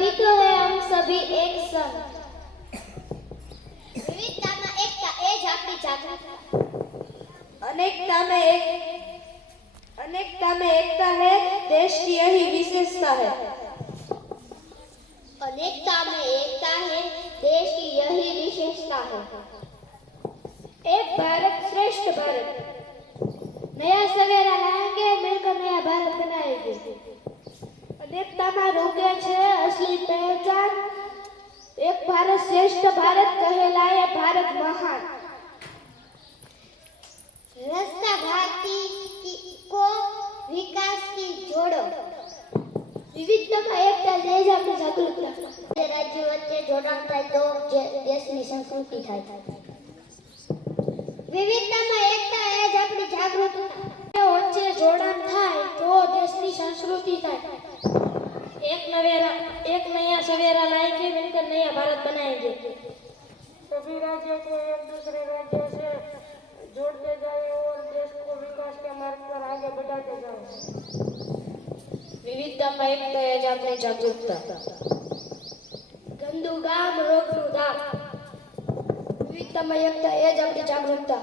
तभी तो है हम सभी एक संग। વિવિધતામાં એકતા એ જ આપણી જાગૃતતા। अनेकता में एकता है, देश की यही विशेषता है। अनेकता में एकता है, देश की यही विशेषता है। एक भारत श्रेष्ठ भारत, नया सवेरा लाएंगे, मिलकर नया भारत बनाएंगे। अनेकता में रोके छे असली पहचान, एक भारत श्रेष्ठ भारत कहलाए भारत महान। रास्ता भारती को विकास की जोड़ो। विविधता में एकता देश अपनी जागरूकता। राज्य वच्चे जोડાણ થાય તો દેશની સંસ્કૃતિ થાય। વિવિધતામાં એકતા એ જ આપણી જાગૃતતા। વચ્ચે જોડાણ થાય તો દેશની સંસ્કૃતિ થાય। एक नया सवेरा लाएंगे, मिलकर नया भारत बनाएंगे। सभी राज्यों को एक दूसरे राज्यों से जोड़ते जाए और देश को विकास के मार्ग पर आगे बढ़ाते जाए। विविधता में एकता है अपनी जागरूकता। गंदू गाम रोगनु धाम, विविधता में एकता है अपनी जागरूकता।